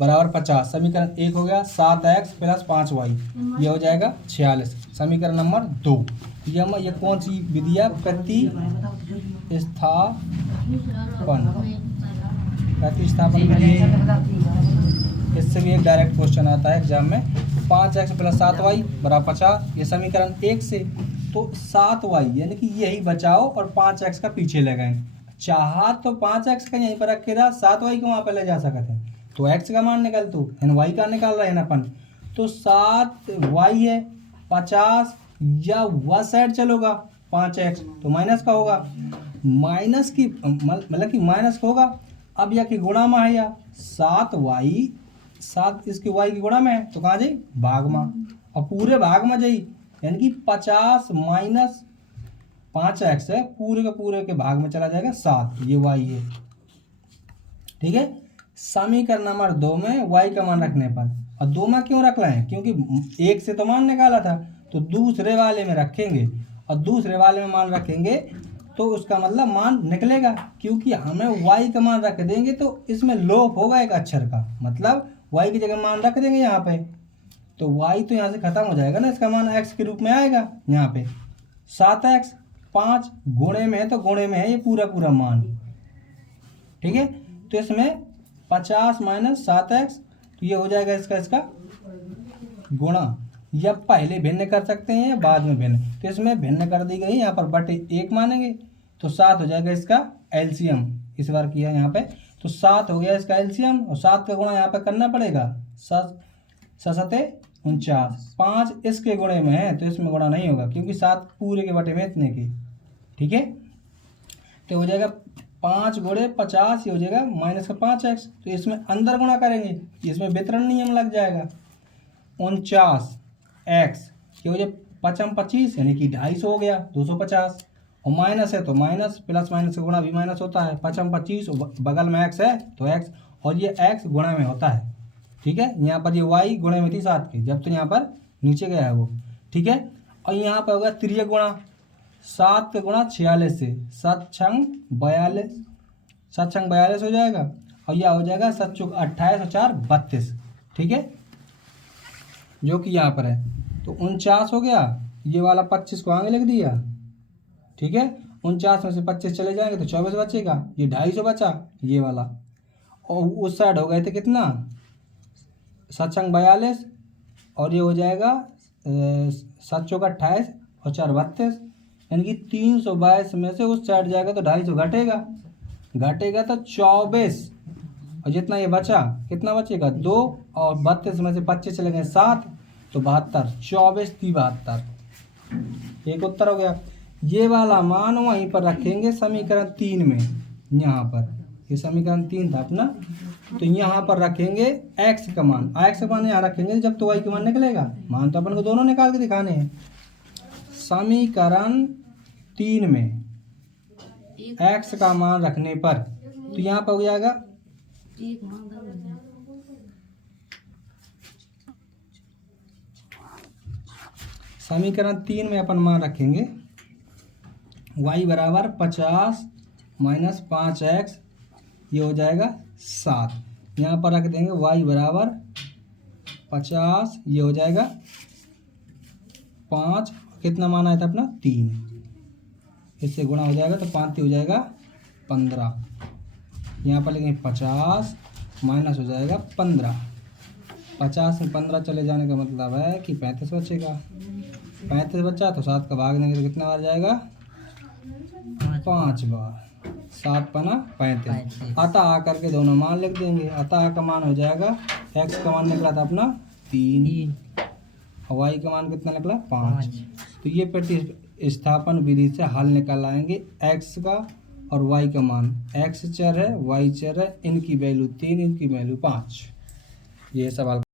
बराबर 50। समीकरण 1 हो गया 7x प्लस 5y, ये हो जाएगा 46। समीकरण नंबर 2, ये कौन सी विधि है? प्रतिस्थापन विधि। इससे भी एक डायरेक्ट क्वेश्चन आता है एग्जाम में। 5x प्लस 7y बराबर 50, ये समीकरण 1 से। तो 7y यानी कि यही बचाओ और 5x का पीछे लगाएं। चाहा तो 5x का यहीं पर रखे रहा, 7y को वहाँ पर ले जा सकते हैं, तो x का मान निकाल तो y का निकाल रहे हैं ना अपन। तो 7y है 50, या वह साइड चलोगा 5x तो माइनस का होगा, माइनस की मतलब कि माइनस का होगा। अब यह कि गुणा में है, या 7y 7 इसके y की गुणा में है, तो कहाँ जाई? भाग में, और पूरे भाग में जाई, यानी कि 50 माइनस 5x है, पूरे का पूरे के भाग में चला जाएगा 7, ये y है। ठीक है। समीकरण नंबर 2 में y का मान रखने पर, और 2 में क्यों रख रहे हैं? क्योंकि 1 से तो मान निकाला था, तो दूसरे वाले में रखेंगे, और दूसरे वाले में मान रखेंगे तो उसका मतलब मान निकलेगा, क्योंकि हमें y का मान रख देंगे तो इसमें लोप होगा एक अक्षर का, मतलब y की जगह मान रख देंगे यहाँ पे, तो y तो यहाँ से खत्म हो जाएगा ना, इसका मान x के रूप में आएगा यहाँ पे। 7x 5 गुणे में है, तो गुणे में है ये पूरा पूरा मान। ठीक है। तो इसमें 50 माइनस 7x, तो ये हो जाएगा इसका गुणा, या पहले भिन्न कर सकते हैं या बाद में भिन्न, तो इसमें भिन्न कर दी गई, यहाँ पर बटे 1 मानेंगे, तो 7 हो जाएगा इसका एलसीएम। इस बार किया यहाँ पे, तो 7 हो गया इसका एलसीएम, और 7 का गुणा यहाँ पे करना पड़ेगा, 7 49। 5 इसके गुणे में है तो इसमें गुणा नहीं होगा, क्योंकि 7 पूरे के बटे में इतने की। ठीक है। तो हो जाएगा 5 गुणे 50, ये हो जाएगा माइनस का 5x, तो इसमें अंदर गुणा करेंगे, इसमें वितरण नियम लग जाएगा। 49x ये हो जाए 5 25, यानी कि 250 हो गया 250, और माइनस है तो माइनस, प्लस माइनस का गुणा भी माइनस होता है। 5 25, बगल में x है तो x, और ये x गुणा में होता है। ठीक है। यहाँ पर ये y गुणे में थी 7 की, जब तो यहाँ पर नीचे गया है वो। ठीक है। और यहाँ पर होगा तिर्यक गुणा, 7 का गुणा 46 से, 7 छंग 42, 7 छंग 42 हो जाएगा, और यह हो जाएगा 7 चौक 28 और 4 32। ठीक है, जो कि यहाँ पर है। तो 49 हो गया, ये वाला 25 को आगे लिख दिया। ठीक है। 49 में से 25 चले जाएंगे तो 24 बचेगा, ये 250 बचा ये वाला, और उस साइड हो गए थे कितना 7 छंग 42, और ये हो जाएगा 7 चौक 28 और 4 32, यानी कि 322 में से उस साइड जाएगा तो 250 घटेगा तो 24, और जितना ये बचा कितना बचेगा 2, और 32 में से 25 चले गए 7, तो 72, 24 3 72, एक उत्तर हो गया। ये वाला मान वहीं पर रखेंगे समीकरण 3 में, यहाँ पर ये समीकरण 3 था अपना, तो यहाँ पर रखेंगे x का मान, x का मान यहाँ रखेंगे जब तो y का मान निकलेगा। मान तो अपन को दोनों निकाल के दिखाने हैं। समीकरण 3 में x का मान रखने पर, तो यहाँ पर हो जाएगा समीकरण 3 में अपन मान रखेंगे y बराबर 50 माइनस 5x, ये हो जाएगा 7। यहाँ पर रख देंगे y बराबर 50, ये हो जाएगा 5, कितना मान आया था अपना 3, इससे गुणा हो जाएगा तो 5 हो जाएगा 15। यहाँ पर लेंगे 50 माइनस हो जाएगा 15, 50 में 15 चले जाने का मतलब है कि 35 बचेगा। 35 बचा तो 7 का भाग देंगे तो कितना बार जाएगा 5 बार, 7 पना 35। अतः आ करके दोनों मान लिख देंगे। अतः का मान हो जाएगा, x का मान निकला था अपना 3, और y का मान कितना निकला 5। तो ये प्रतिस्थापन विधि से हल निकाल आएंगे x का और y का मान। x चर है y चर है, इनकी वैल्यू 3, इनकी वैल्यू 5। ये सवाल